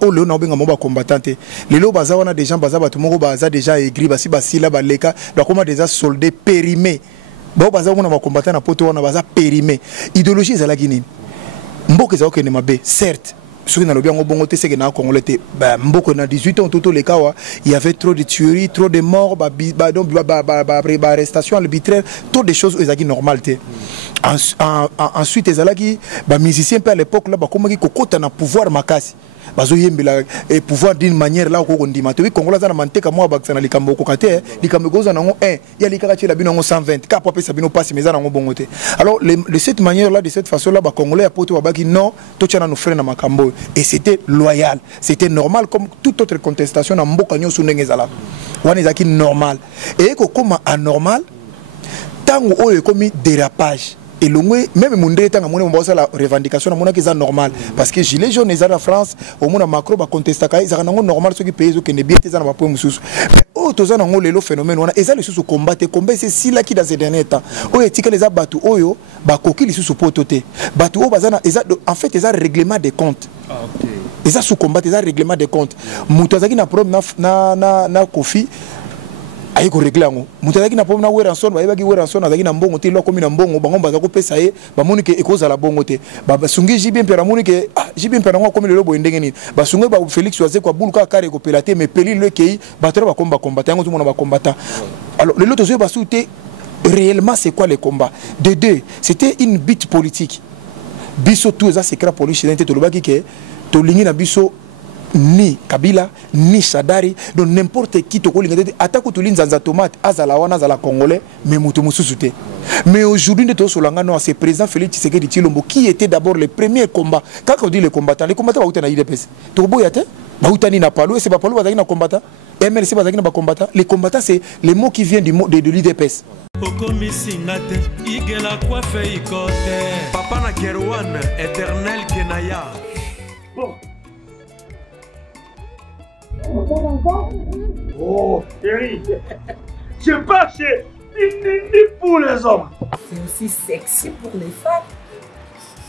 Oh le na benga mo ba combattant les lo baza wana des gens baza ba tout moko baza déjà aigri basi basila baleka ba koma déjà soldés périmés ba baza wana ba combattant na poto wana baza périmés idéologie ezala gini mboka ezala ke ne mabe certes sur na lobi ngo bongo te c'est que na congolais te ba mboko na 18 ans tout les cas il y avait trop de tueries trop de morts donc arrestation arbitraire trop de choses ezaki normalité ensuite ezala ki ba musicien pe à l'époque là ba komaki kokota na pouvoir makasi bazo yembela et pouvoir d'une manière là ko ndima to Congolais na manteka moi ba na likambo ko kate likambo goza nango 1 ya likaka tshela bino ngo 120 ka pa pesa bino passe meza nango bongo te alors de cette manière là de cette façon là ba Congolais a poto ba ki non to tshana no frère na makambo et c'était loyal c'était normal comme toute autre contestation na mboka nyoso ndenge zala wana ezaki normal et ko koma anormal tango oyo komi dérapage et longwe même mondé tanga mona mbosa la revendication mona ki za normal parce que gilet jaune ezala France au mona Macron ba contesta ka ezala nango normal ce qui pays zo kene bien tezana ba point mususu mais o tozana ngo lelo phénomène wana ezala susu combat c'est si là qui dans ces derniers temps o etika les abatu oyo ba kokili susu pototé batu o bazana en fait ezala règlement des comptes OK ezala sous combat ezala règlement des comptes mutazaki na problème na Kofi ayi ko régler ngo mutazaki na pomna weranson ba yebaki weranson azaki na mbongo te loko mina mbongo bango baza ko pesa ye ba monike ekozala bongo te ba sungi jibi mpera monike jibi mpera ngo komile lobo ndenge nini ba sungi ba Félix Oise ko buluka kare ko pelate mais peli le kei ba tra ba combattant ngo tout monde ba combattant alors le loto zo ba souté réellement c'est quoi les combats de deux c'était une bite politique biso tout ça secret police identité to lobaki ke to lingi na biso ni Kabila ni Shadari donc n'importe qui to kolinga atako to linza tomate azala wana azala congolais mais mutu mususu te mais aujourd'hui de to solanga no c'est président Félix Tshisekedi Tshilombo qui était d'abord le premier combat quand on dit les combattants ba uta na IDPS to boya te ba uta ni na palo c'est pas palo bazaki na combattant MLC bazaki na ba combattant les combattants c'est les mots qui viennent du mot de l'IDPS Papa na Kerwan éternel Kenaya. Bon. Oh, chérie, je pas chez ni pour les hommes. C'est aussi sexy pour les femmes.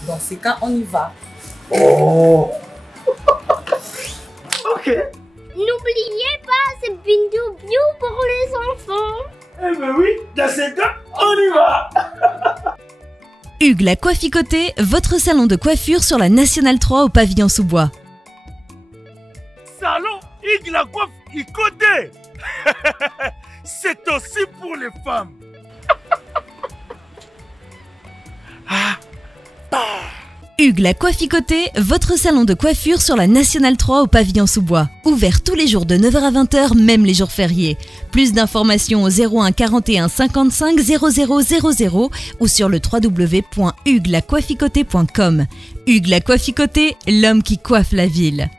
Dans ces cas, on y va. Oh. Ok. N'oubliez pas, c'est Bindou Biou pour les enfants. Eh ben oui, dans ces cas, on y va. Hugues la Coifficoté, votre salon de coiffure sur la Nationale 3 au pavillon sous-bois. Salon Hugues la Coifficoté. C'est aussi pour les femmes. Hugues la Coifficoté, votre salon de coiffure sur la Nationale 3 au pavillon sous-bois. Ouvert tous les jours de 9h à 20h, même les jours fériés. Plus d'informations au 01 41 55 00 00 ou sur le www.huguelacoifficoté.com. Hugues la Coifficoté, l'homme qui coiffe la ville.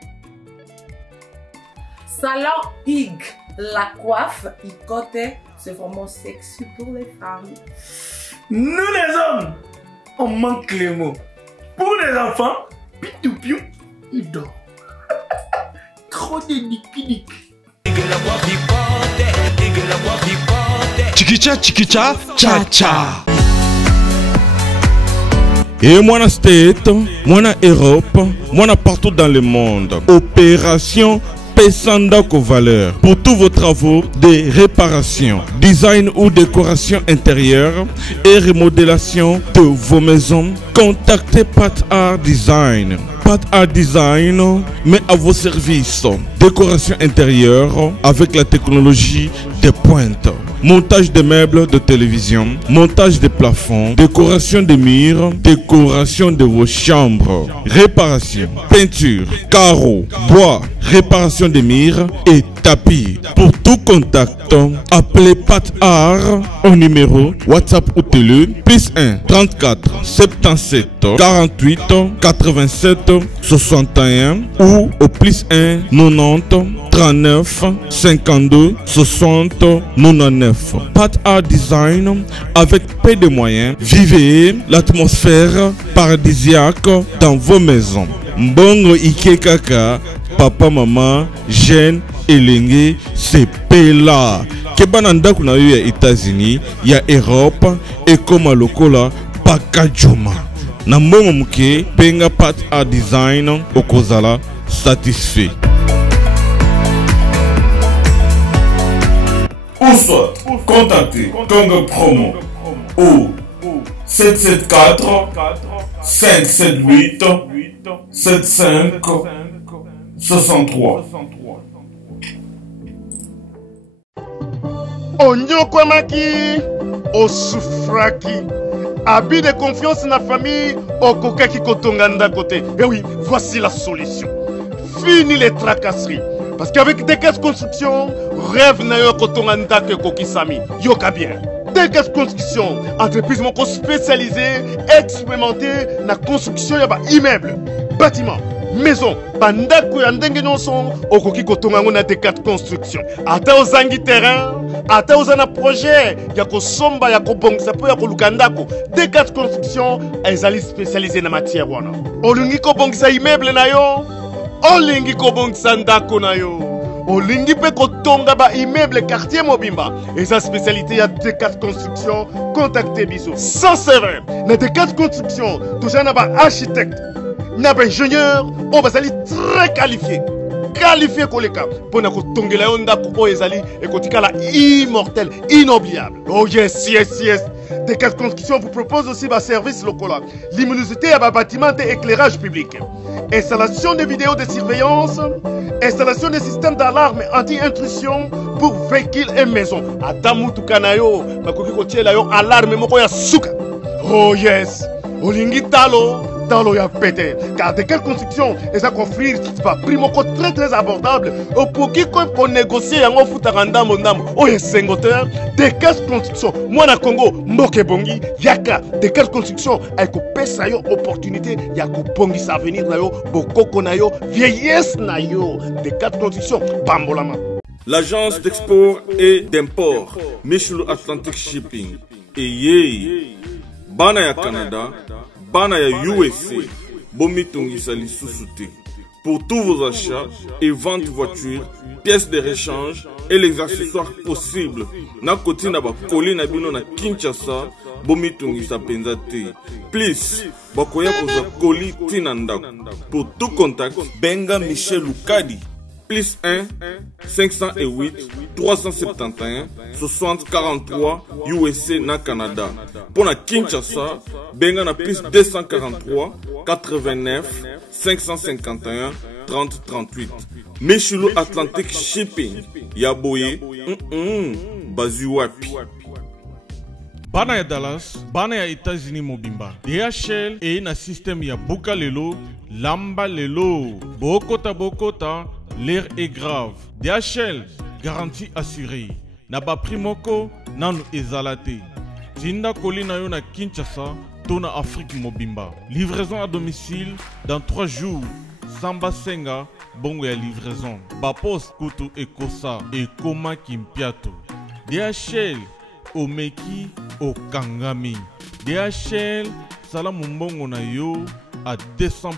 Salon Hugues la Coifficoté, c'est vraiment sexy pour les femmes. Nous les hommes, on manque les mots. Pour les enfants, pitou piou, il dort. Trop de nikinik. Chikicha, chikicha, cha cha. Et moi state, moi Europe, moi partout dans le monde. Opération Pesandako Valeur pour tous vos travaux de réparation, design ou décoration intérieure et remodélation de vos maisons. Contactez Pat Art Design. Pat Art Design met à vos services décoration intérieure avec la technologie de pointe. Montage de meubles de télévision, montage de plafonds, décoration de murs, décoration de vos chambres, réparation, peinture, carreaux, bois, réparation des murs et tapis. Pour tout contact, appelez Pat Art au numéro WhatsApp ou télé +1 34 77 48 87 61 ou au +1 90 39 52 60 99. Pat Art Design avec peu de moyens. Vivez l'atmosphère paradisiaque dans vos maisons. Mbongo Ike Kaka, papa, maman, jeune, elenge, c'est Pela. Kebananda kuna eu ya États-Unis, ya Europe et comme lokola Bakajuma. Na mbongo muke penga Pat Art Design okozala satisfait. Ou soit, contactez Congo Promo au 774 578 75 63. Onyokwamaki, osufraki. Abus de confiance dans la famille, okokaki kotonganda côté. Eh oui, voici la solution. Fini les tracasseries. Parce qu'avec Dekes Construction, rêve na yo kotonganda ke kokisami. Yoka bien. Dekes Construction, entreprise moko spécialisée, expérimentée na construction ya ba immeuble, bâtiment, maison, bandako ya ndenge nyonso, okoki kotonga ngo na Dekes Construction. Ata ozangi terrain, ata ozana projet ya kosomba ya kobongisa po ya koluka ndako, Dekes Construction ezali spécialisé na matière wana. Olingi kobongisa immeuble na yo, olingi kobongisa ndako na yo, olingi pe kotonga ba immeuble quartier mobimba, eza spécialité ya Dekes Construction. Contactez biso sans serveur na Dekes Construction. Toujours na ba architecte, na ba ingénieur, on bazali très qualifié koleka pona kotongela yo ndako oyo ezali ekotikala immortel, inoubliable. Oh yes. Dekes Construction vous propose aussi ba service local, luminosité à ba bâtiment et éclairage public, installation de vidéos de surveillance, installation de systèmes d'alarme anti-intrusion pour véhicules et maisons. Adamu tukanayo bakoki kotiela yo alarme moko ya suka. Oh yes, olingi talo ya pété. Car Dekes Construction eza offrir ba prix moko très abordable. Opoki ko négocier yango futaka ndambo oyo sengoteur. Dekes Construction mwana Congo mboke bongi yaka. Dekes Construction ayko pesa yo opportunité ya kopongisa avenir na yo, bokoko na yo, vieillesse na yo. Dekes Construction pambolama. L'agence d'export et d'import Michelo Atlantic Shipping et bana ya Canada, bana ya USA, bomitongisa lisusu te. Pour tous vos achats et ventes voitures, pièces de rechange et les accessoires possibles, na koti na ba koli na bino na Kinshasa, bomitongisa penza te. Please, bakoya koza koli tina ndako. Pour tout contact, benga Michel Lukadi. Plus 1 508 371 60 43 USA na Canada. Pour la Kinshasa, benga na plus 243 89 551 30 38. Michelo Atlantic Shipping. Yaboye, bazi wapi. Bana ya Dallas, bana ya États-Unis mobimba. DHL et na système ya Buka lelo, Lamba lelo. Bokota, l'air est grave. DHL, garantie assurée. Naba primoko, nanu ezalate. Tinda kolina yo na Kinshasa, tona Afrique mobimba. Livraison à domicile dans 3 jours. Samba Senga, bongo ya livraison. Bapos Kutu Ekosa et Koma Kimpiato. DHL, Omeki, Okangami. DHL, Salamumbongo na yo à 200%.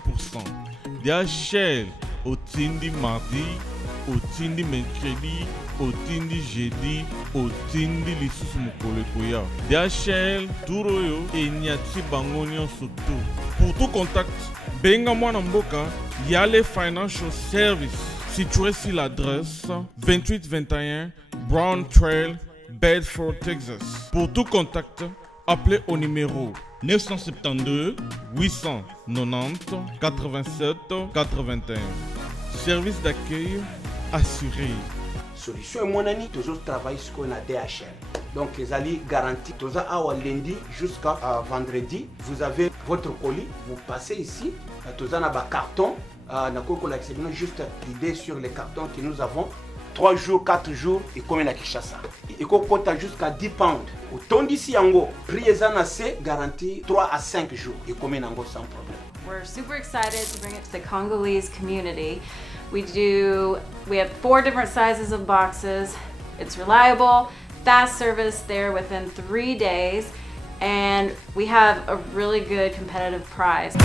DHL, Otindi mardi, Otindi mercredi, Otindi jeudi, Otindi lisusu mukolekoya. DHL, Turoyo et Nyati Bangonion surtout. Pour tout contact, benga mwana mboka, Yale Financial Service, situé sur l'adresse 2821 Brown Trail, Bedford, Texas. Pour tout contact, appelez au numéro 972 890 87 81. Service d'accueil assuré. Solution mon ami, toujours travailler sur la DHL. Donc les alliés garantis, toujours à lundi jusqu'à vendredi. Vous avez votre colis, vous passez ici. Toujours dans un carton. Juste l'idée sur les cartons que nous avons. 3 jours, 4 jours, et combien à Kinshasa. Et qu'on compte jusqu'à 10 pounds. Autant d'ici en haut, prix est garanti 3 à 5 jours, et combien en haut sans problème. We're super excited to bring it to the Congolese community. We have 4 different sizes of boxes. It's reliable, fast service there within 3 days, and we have a really good competitive price.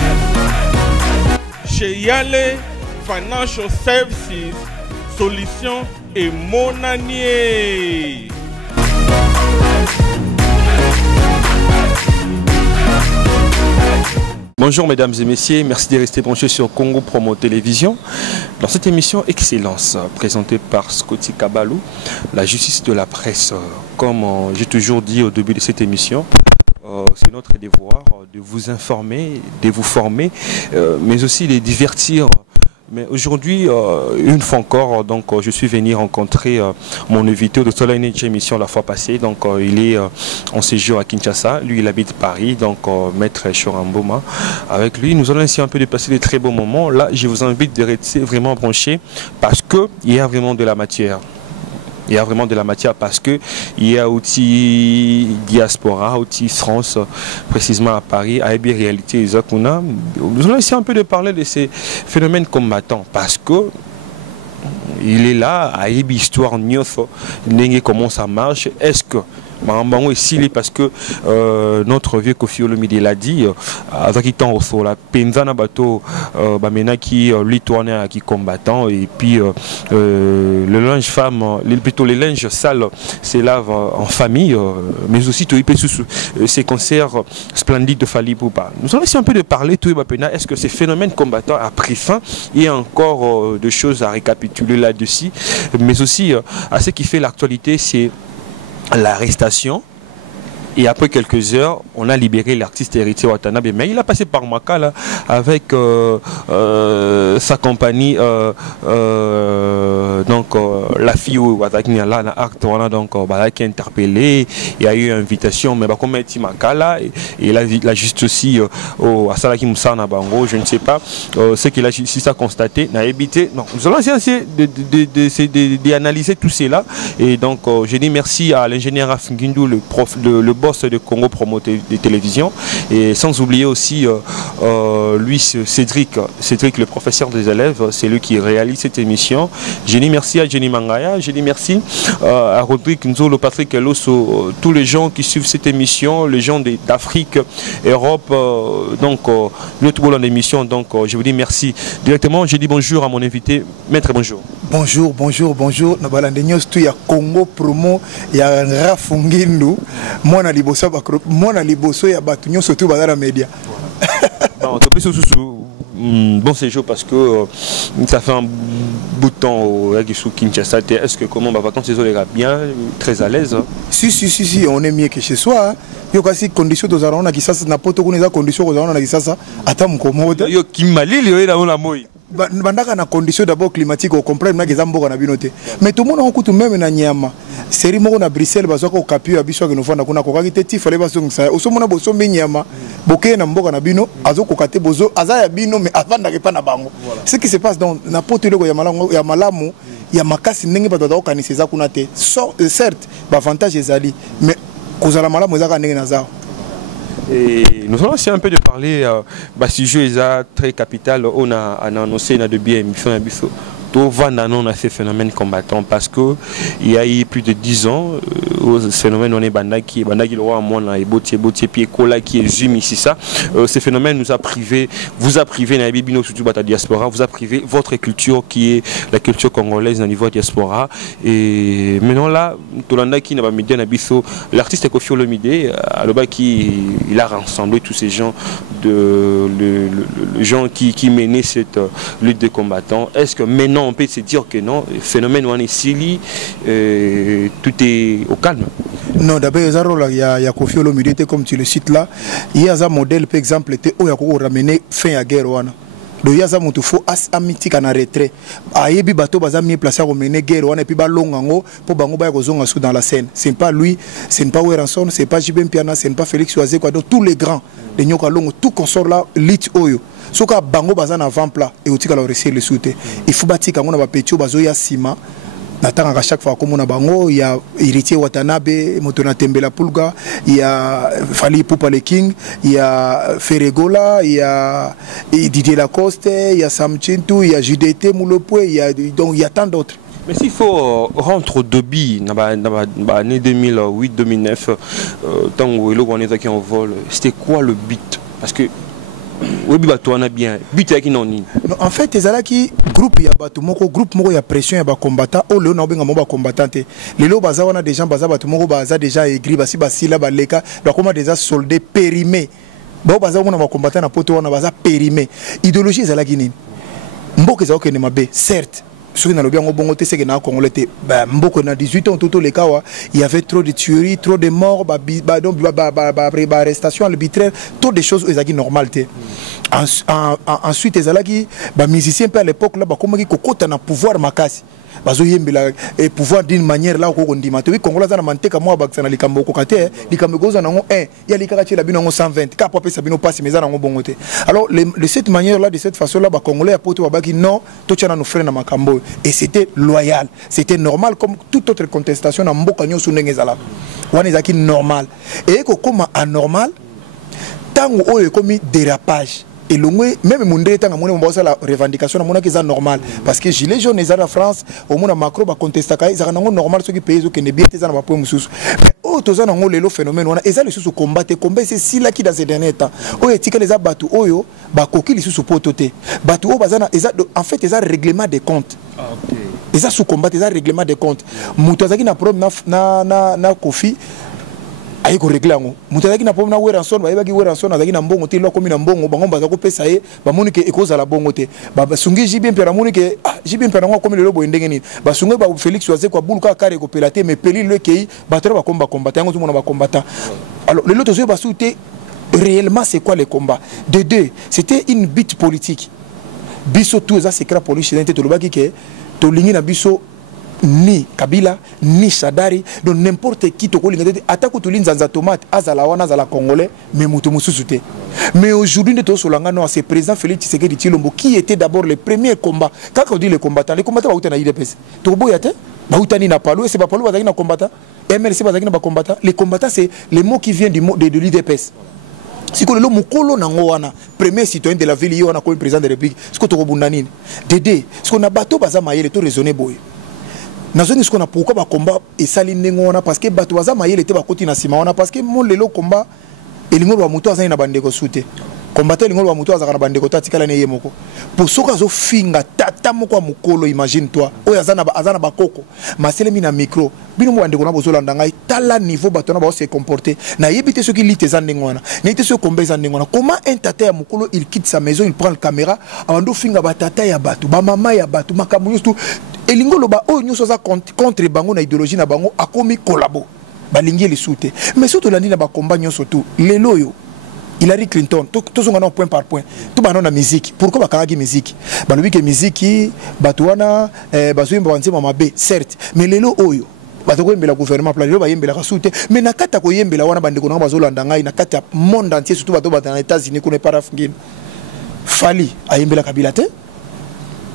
Chez Yale Financial Services, solution et mon année. Bonjour mesdames et messieurs, merci de rester branchés sur Congo Promo Télévision. Dans cette émission Excellence, présentée par Scotty Kabalou, la justice de la presse. Comme j'ai toujours dit au début de cette émission, c'est notre devoir de vous informer, de vous former, mais aussi de divertir. Mais aujourd'hui, une fois encore, donc, je suis venu rencontrer mon invité de Soleil émission la fois passée. Donc, il est en séjour à Kinshasa. Lui, il habite Paris, donc Maître Choramboma. Avec lui, nous allons essayer un peu de passer des très beaux moments. Là, je vous invite de rester vraiment branchés parce qu'il y a vraiment de la matière. Il y a vraiment de la matière parce qu'il y a aussi diaspora, aussi France, précisément à Paris, à Ebi Réalité, Zakuna. Nous allons essayer un peu de parler de ces phénomènes combattants parce que il est là, à Ebi Histoire Nyotho, comment ça marche. Est-ce que Marambango est silé parce que notre vieux Kofi Olomide l'a dit, avec qui temps au la penzana bateau, maintenant qui lui tourne qui combattant et puis le linge femme, plutôt les linges sales se lavent en famille, mais aussi tout ces concerts splendides de Fali Poupa. Nous allons essayer un peu de parler tout est-ce que ces phénomènes combattants a pris fin. Il y a encore de choses à récapituler là-dessus, mais aussi à ce qui fait l'actualité, c'est l'arrestation. Et après quelques heures, on a libéré l'artiste héritier Watanabe. Mais il a passé par Makala avec sa compagnie, donc la fille où Watanabe donc qui a interpellé. Il y a eu une invitation, mais comme il dit Makala, et il a juste aussi à Salaki Moussana Bango, je ne sais pas ce qu'il a juste à constater, n'a évité. Non, nous allons essayer d'analyser tout cela. Et donc, je dis merci à l'ingénieur Afingindou, le boss de Congo Promo de télévision, et sans oublier aussi lui Cédric, le professeur des élèves, c'est lui qui réalise cette émission. Je dis merci à Jenny Mangaya, je dis merci à Rodrigue Nzolo, Patrick Eloso, tous les gens qui suivent cette émission, les gens d'Afrique, Europe, donc le tout bon émission. Donc je vous dis merci directement. Je dis bonjour à mon invité. Maître, bonjour. Bonjour. Il y a Congo Promo, il y a Rafungindu, moi liboso ya batunyo surtout dans la média. Bon séjour parce que ça fait un bout de temps au Kinshasa. Est-ce que comment va vacances les autres bien, très à l'aise? Si, on est mieux que chez soi. Yo kasi condition de zarona qui ça na poto kuna condition de zarona qui ça ata mkomoda. Yo kimalili yo na moi. Bandaka na condition d'abord climatique au comprendre na gezamboka na binote. Mais tout le monde okutu même na nyama. Seri moko na Bruxelles bazoko kapi ya biso ke nofanda kuna ko kakite ti fale basongisa. Osomona boso nyama. Boke na mboka na bino azoko kate bozo azaya bino mais avanda ke pa na bango. Ce qui se passe dans na poto leko ya malamu ya makasi ndenge bato da kanisa za kuna te. Certes, ba avantage ezali mais kozala malamu ezaka ndenge na zao. Et nous allons essayer un peu de parler sujet très capital. On a annoncé de bien on a ces phénomènes combattants parce que il y a eu plus de 10 ans ce phénomène on est bandaki le roi mona et botier pied cola qui est zoom ici ça ce phénomène nous a privé, vous a privé na bibino surtout bata diaspora, vous a privé votre culture qui est la culture congolaise au niveau diaspora. Et maintenant là tolanda qui n'a pas média na biso l'artiste Kofi Olomide aloba qui il a rassemblé tous ces gens le gens qui menaient cette lutte des combattants. Est-ce que maintenant on peut se dire que non, le phénomène où on est sili, tout est au calme? Non, d'abord, il y a Kofi Olomide, comme tu le cites là. Il y a un modèle, par exemple, où il y a ramené fin à la guerre. Donc, il y a un modèle amitique en retrait. Il y a un bateau qui est placé à mener guerre et puis long pour dans la scène. Ce n'est pas lui, ce n'est pas Weranson, ce n'est pas Jibem Piana, ce n'est pas Félix Oazé. Donc, tous les grands, les Nyokalongo, tout consort là, lit Oyo. Ce qui est bango bazan avant plat et aussi quand on réussit le soute. Il faut bâtir quand on a pétio bazoya sima. Natanga à chaque fois comme on a bango, il y a héritier Watanabe, Motona Tembela Pulga, il y a Fali Poupa le King, il y a Ferregola, il y a Didier Lacoste, il y a Sam Chintou, il y a JDT Moulopoe, donc il y a tant d'autres. Mais s'il faut rentrer au débit, dans l'année 2008-2009, tant où on est en vol, c'était quoi le but? Parce que oui, bien. En fait, les groupe ya batu moko groupe moko ya pression ya ba combattant o le na benga mo ba combattant te. Les lo baza wana des gens baza batu moko baza déjà aigri basi basila baleka ba koma déjà soldés périmés. bao baza on a combattre na poto on a baza périmé idéologie za la Guinée mboka za okene mabe certes ceux qui n'ont bien bon côté c'est que na Congolais était mboko na 18 ans tout les cas il y avait trop de tueries trop de morts arrestation arbitraire toutes des choses ezaki normalité ensuite ezalaki ba musiciens à l'époque là ba comme qui kokota na pouvoir makasi bazo yembela et pouvoir d'une manière là ko ndima to Congolais na manteka moi baksa na likambo ko kate likambo goza nango 1 ya likaka tshela bino 120 ka papa sabino passe mais nango bon côté alors de cette manière là de cette façon là ba Congolais a poto ba ki non to tshana no frère na makambo et c'était loyal c'était normal comme toute autre contestation na mboka nyoso ndenge zala wana ezaki normal et ko koma anormal tango oyo komi dérapage et même mon détang la revendication est normal parce que gilet jaune est en France au monde Macron va contester ça normal ceux qui payent au Kenya bien ça va pas mais oh tous en ont le phénomène on a et ça les sous combattre c'est si là qui dans ces derniers temps oh et tika les abatu oyo ba koki les sous pototé batu o bazana en fait ils ont règlement des comptes ils ont sous combattre ils ont règlement des comptes mutazaki na problème na Kofi ayi ko régler ngo mutazaki na pomna we ranson ba yebaki we ranson azaki na mbongo te lo komi na mbongo bango baza ko pesa ye ba monike ekoza la bongo te ba sungi jibi mpera monike jibi mpera ngo komi le lobo ndenge ni ba sungi ba Félix Oise ko bulu ka kare ko pelate mais peli le kei ba tro ba combattant ngo tout monde ba combattant alors le loto zo ba souté réellement c'est quoi les combats de deux c'était une bite politique biso tout ça secret politique te lo baki ke to lingi na biso ni Kabila ni Shadari donc n'importe qui to kolinga te atako to linza za tomate azala wana azala congolais mais mutu mususu te mais aujourd'hui de to solanga no c'est président Félix Tshisekedi Tshilombo qui était d'abord le premier combat quand on dit les combattants ba uta na IDPS to boya te ba uta ni na palo et c'est pas palo ba na combattant MLC ba na ba combattant les combattants c'est les mots qui viennent du mot de l'IDPS si ko le mukolo nango wana premier citoyen de la ville yo na ko président de la République ce ko to bunda nini dédé ce qu'on a bateau baza mayele to raisonner boy nazoni ce qu'on a pourquoi ba combat et sali ngona parce que bato baza mayele te ba koti na sima wana parce que mon lelo combat elingo ba muto azani na bandeko sute combattre elingo ba muto azaka na bandeko tatikala ne yemoko pour soka zo finga tata moko mukolo imagine toi oyo azana ba koko maselemi na micro bino mo bandeko na bozolanda ngai tala niveau bato na ba se comporter na yebite ceux qui lite za ndengona na ite ceux combat za ndengona comment un tata ya mukolo il quitte sa maison il prend la caméra abando finga ba tata ya bato ba mama ya bato makamu tout elingo loba oyo nyoso za contre bango na idéologie na bango akomi collabo balingi les soute mais surtout landi na ba combat nyoso tout lelo yo Hillary Clinton tout son point par point tout banon na musique pourquoi ba karagi musique balobi ke musique batwana bazoyi mbanzi mama be certes mais lelo oyo bato ko yembela gouvernement plan lelo ba yembela ka soute mais na kata ko yembela wana bandeko na bazolanda ngai na kata monde entier surtout bato ba dans les États-Unis ko ne pas rafingine Fali ayembela Kabila te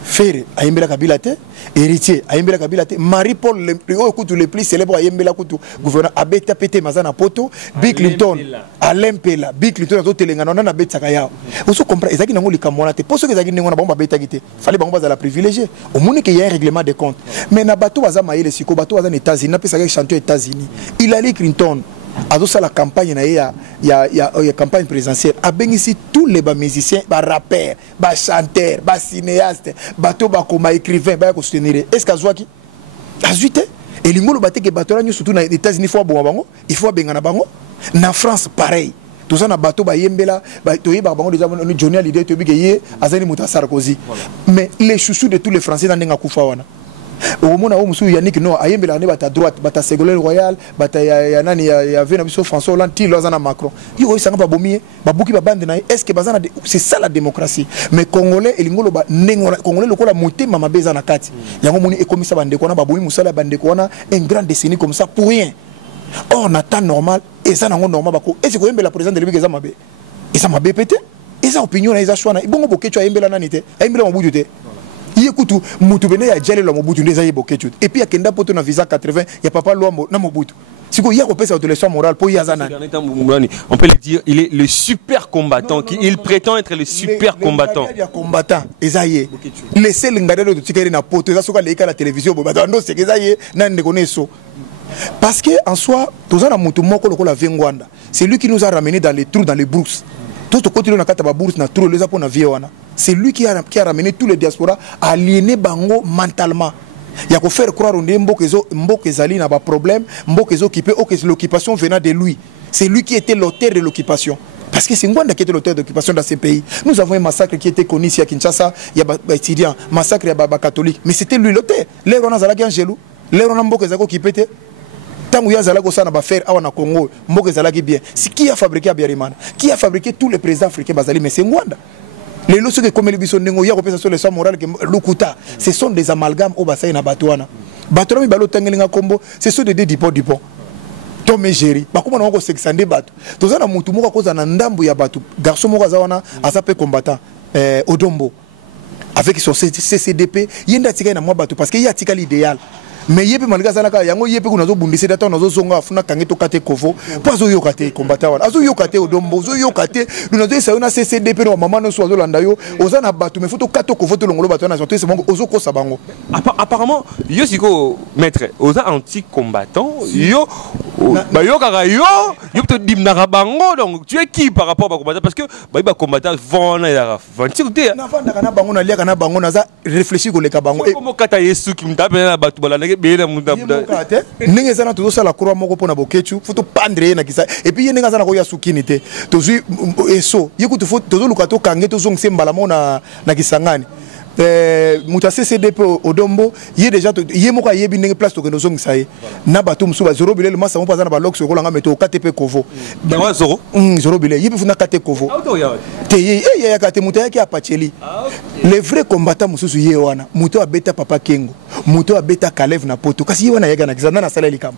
Ferre ayembela Kabila te héritier ayembela Kabila te Marie-Paul le plus célèbre ayembela kutu gouverneur abeta pété mazana poto Bill Clinton Alain Pela Bill Clinton to telengana na betaka yao oso comprendre ezaki nango likamona te poso ezaki ngona bomba beta kite fallait bango bazala privilégié au monde que y a un règlement de compte mais na bato baza mayele siko bato baza aux États-Unis na pesa chanteur aux États-Unis Hillary Clinton azosa la campagne na ya campagne présidentielle a ici tous les musiciens ba rappeurs ba chanteurs ba cinéastes bato ba koma écrivain ba ko soutenir est-ce qu'azwaki azuite et lingolo bateke bato la surtout na États-Unis faut bon bango il faut bengana bango na France pareil tout ça na bato ba yembela ba to yeba bango déjà Johnny Hallyday to bigeye azali muta Sarkozy mais les chouchous de tous les Français dans nga kufa wana au moment où monsieur Yannick no ayembela ne bata droite bata Ségolène Royal bata ya nani ya vena biso François Hollande ti lozana Macron yo sanga ba bomie ba buki ba bande na est-ce que bazana c'est ça la démocratie mais congolais elingolo ba nengola congolais lokola motema mabeza na kati yango moni ekomisa bande ko na ba bomi musala bande ko na un grand décennie comme ça pour rien or na temps normal et ça nango normal bako est-ce que yembela président de l'Église za mabe et ça mabe pété et ça opinion na isa choix na bongo bokecho yembela nani te yembela mobudu te yekutu mutu bene ya jale lo mobutu ndeza yebokecho et puis akenda poto na visa 80 ya papa Luambo na mobutu siko ya ko pesa autorisation morale pour yazana on peut le dire il est le super combattant il prétend être le super combattant il y a combattant ezaye laisser l'ngadelo de tikere na poto za soka leika la télévision bo bando se ezaye na ndekone so parce que en soi tozana mutu moko lokola vengwanda c'est lui qui nous a ramené dans les trous dans les brousses tout côté na kata ba bourse na trou les za pona vie wana c'est lui qui a ramené tous les diasporas à aliéner bango mentalement. Il y a qu'à faire croire au Mboke Zali n'a pas de problème, Mboke occupé, l'occupation venant de lui. C'est lui qui était l'auteur de l'occupation. Parce que c'est Ngwanda qui était l'auteur d'occupation dans ces pays. Nous avons un massacre qui était connu ici à Kinshasa, il y a des étudiants, massacre, il y a des catholiques. Mais c'était lui l'auteur. Les Rwandais Zalaki Angelou, les Rwandais Mboko Zako qui pétait. Tant que Yazalako Sana va faire à Congo, Mboko Zalaki bien. C'est qui a fabriqué à Biarimana? Qui a fabriqué tous les présidents africains Bazali? Mais c'est Ngwanda. Les lots que comme les bisons n'engo ya représentation les soins morales que Lukuta, ce sont des amalgames au bassin na Batouana. Batouana mi balo tangelinga kombo, ce sont des dipos. Tomé Géry, bakuma na ko sexande bato. Tozana mutu moko koza na ndambu ya bato. Garçon moko zawana asape combattant Odombo. Avec son CCDP, yenda tika na mwa bato parce que y a tika l'idéal. Mais yepe malika sana ka yango yepe ko nazo bundise data nazo zonga afuna kangeto kate kovo. Pozo yo kate combattant wana. Azo yo kate Odombo, zo yo kate. Nous nazo esa na CCDP no mama no so azo landa yo. Ozana bato me foto kato kovo to longolo bato na zonte se mongo ozo ko sabango. Apparemment, yo siko maître, oza anti-combattant, yo bah yo kaka yo te dimnaka bango, donc tu es qui par rapport à combattant parce que bah combattant vona ya fanti côté na fanda kana bango na lia kana bango na za réfléchir ko leka bango et comment kata yesu ki mtape na bato balana ke bela muta ndenge zana to sala croix moko pona bokechu foto pandre na kisa et puis yenga zana ko ya sukini te to zui eso yekutu foto to luka to kange to zong sembala mona na kisangani muta CCDP Odombo yé déjà yé moko yebi ndenge place to que nous ongisaye na bato musuba zoro bilele masa mo pazana ba lox ko langa meto KTP Kovo dans zoro zoro bilele yebi funa KT Kovo te yé ya kate muta yaki apacheli les vrais combattants mususu yé wana muto abeta papa Kengo muto abeta Kalev na poto kasi yé wana yaga na kizana na sala likam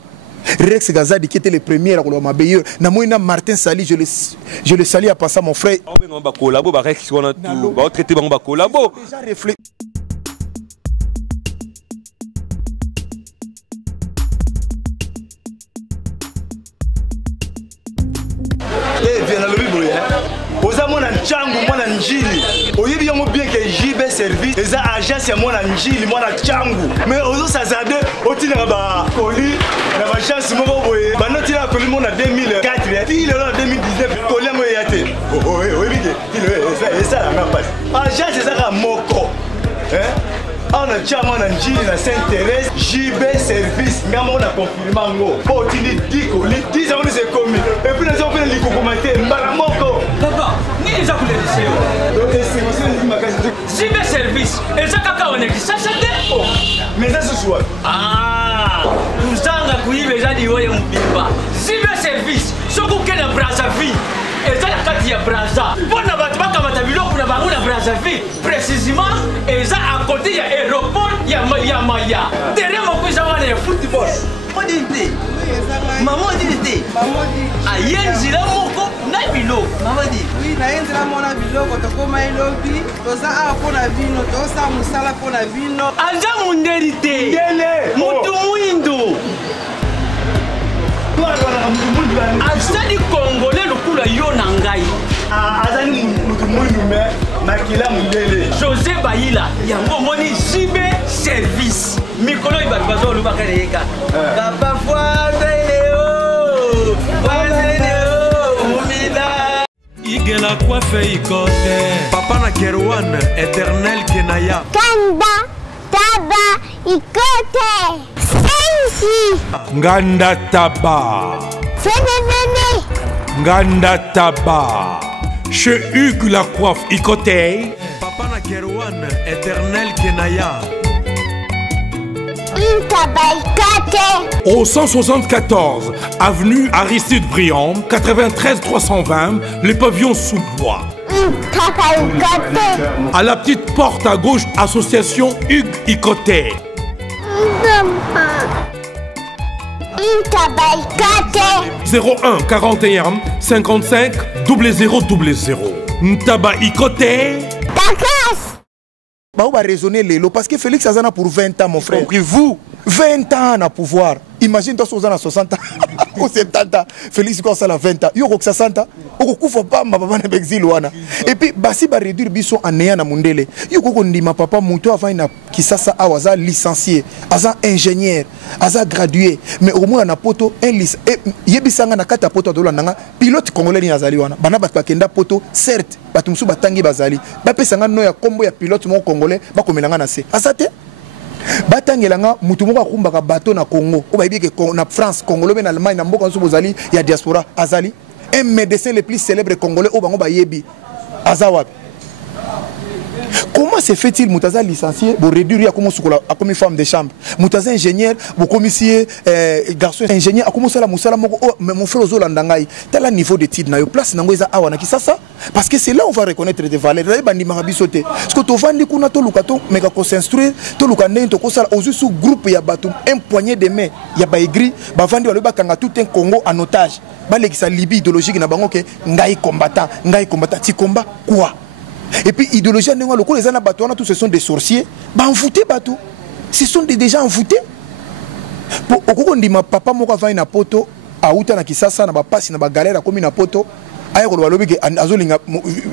Rex Gazadi qui était le premier à la meilleure. Namoina Martin Sali, je le salue à passer mon frère. On va collaborer, on va Rex, on va traiter, on va collaborer. Déjà réfléchi. Eh bien, le bible, oza mwana nchangu mwana njili oyebi yango bien que JB service eza agence ya mwana njili mwana nchangu mais ozo sazade otinaka ba koli na ba chance moko boye banotina na koli mona 2004 puis lelo na 2019 koli yango ya te oyebi ke eza la ngapasi agence ezaka moko on a déjà mon njili na Sainte-Thérèse JB service ngamo na confirmer ngo po tini diko li 10 ans c'est commis et puis les gens prennent les commenter mbala moko papa ni les akule deseo donc c'est aussi magasin JB service et ça kaka on est ça oh mais ça ce soir tuzanga kuibe jadi woye mbimba JB service soko kena Brazzaville et ça la kati ya Brazza bona batu bakamata biloko na bango na Brazzaville précisément et ça à côté ya aéroport ya Maya derrière mon cousin wana ya football modité maman dit ayenzi la moko na biloko maman dit oui na yenzi la mona biloko to koma elobi to za a pona vino to sa musala pona vino anja munderité ngele mutu mwindo azali congolais lokula yo na ngai azali mutu mwindu me makila mundele José Bayila yango moni JB service mikolo ibatu bazo lubaka leka papa Fwandeo mumida igela coiffe ikote papa na Kerwan éternel Kenaya Kanda taba ikote sensi Nganda Taba Fenenene Nganda Taba chez Hugues la coiffe Ikote papa na Kerwan éternel Kenaya au 174 avenue Aristide Briand 93 320 les pavillons sous bois. À la petite porte à gauche association Hugues Ikote. 01 41 55 0000 Ntaba Ikote. Bah, on va raisonner l'élo parce que Félix Azana pour 20 ans, mon frère. Compris vous 20 ans à pouvoir. Imagine toi, Sozana 60 ans ou 70 ans. Félix Azana à 20 ans. Il y a 60 ans. Il y a pas ma papa na exil wana. Et puis basi ba réduire biso en néant na mundele. Il y a ma papa muto avant na kisasa awaza licencié, aza ingénieur, aza gradué. Mais au moins na poto un lice. Et yebisanga na kata poto dola nanga pilote congolais ni azali wana. Bana bat bakenda poto certes batumsu batangi bazali. Ba pesanga no ya kombo ya pilote mon congolais ba komelanga na se. Azate batangelanga mutu moko akumbaka bateau na Congo o bayebi ke na France Congolais na Allemagne na mboka nso bozali ya diaspora azali un médecin le plus célèbre congolais au bango bayebi azawabi. Comment se fait-il Moutaza licencié pour réduire à comme femme de chambre? Moutaza ingénieur, pour commissaire garçon ingénieur, à comment ça la moussala mais mon frère Zolandangaï, tel niveau d'études na yo place nango eza awana ki ça parce que c'est là on va reconnaître des valeurs. Là bandi marabisoté. Parce que to vandi kuna to lukato mais ka ko s'instruire to lukande to ko sala aux sous groupe ya batum un poignet de main ya ba aigri ba vandi walo ba kanga tout un Congo en otage. Ba lekisa libi idéologique na bango ke ngai combattant ti combat quoi? Et puis idéologie les anabatois tous ce sont des sorciers bah envoûtés bateau ce sont des gens envoûtés pour on dit ma papa moko va na poto a uta na kisasa na ba passe na ba galère comme na poto ayo ko balobi ke azolinga